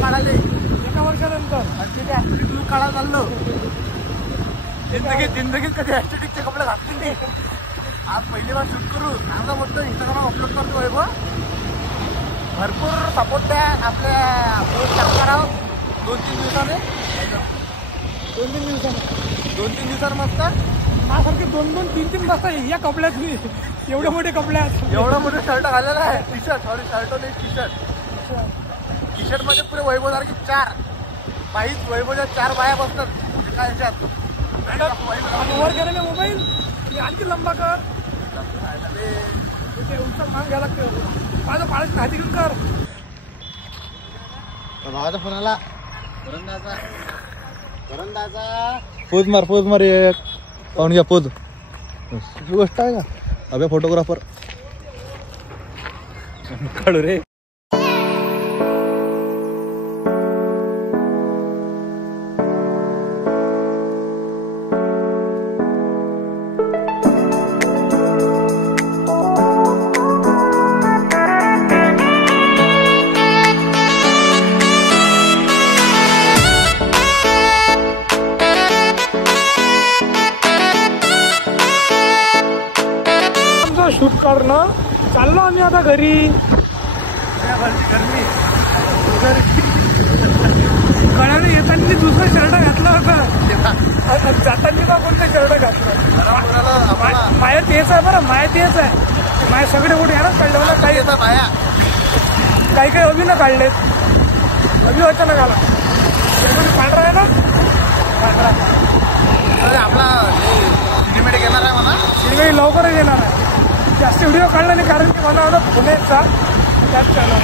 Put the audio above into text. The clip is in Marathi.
काढाले एका वर्षानंतर काढा चाललो. जिंदगीत कधी ऍस्टेटिकचे कपडे घातले नाही. आज पहिली बार शूट करू. आता म्हणतो इंस्टाग्राम अपलोड करतो वैभव. भरपूर सपोर्ट द्या आपल्या करावं. 2-3 दिवसाने 2-3 दिवसांनी मस्त माझ्यासारखे 2-3 तास या कपड्यात मी एवढे मोठे कपड्यात एवढा मोठे शर्ट घालेला आहे. टी शर्ट नाही टी शर्ट मध्ये पुरे वैभव सारखे 4 बाईच वैभवच्या 4 बाया बसतात. काय याच्यात वर केलेले मोबाईल आणखी लंबा कर. उंच मान घ्यायला लागते. माझं पाळाची खाती घेऊन कर. भावाचा फोन आला. पोज मार एक पाहून घ्या. पोज ही गोष्ट आहे का? अबे फोटोग्राफर काढू रे. शूट करणं चाललो आम्ही आता घरी. गळ्याने येताना दुसरं शर्ट घातलं होतं. जाताना का कोणतं शर्ट घातलं. माया तेच आहे बरं. माया तेच आहे. माया सगळे कुठे यायलाच काढले मला. काही अभिनय काढलेत. अचानक आला. पांढरा आहे ना. पांढरा आपला सिनेमॅटिक येणार आहे मला. सिनेमॅटिक लवकरच येणार आहे. जास्त व्हिडिओ काढला नाही कारण की मला होता पुण्याचा त्याच चॅनल.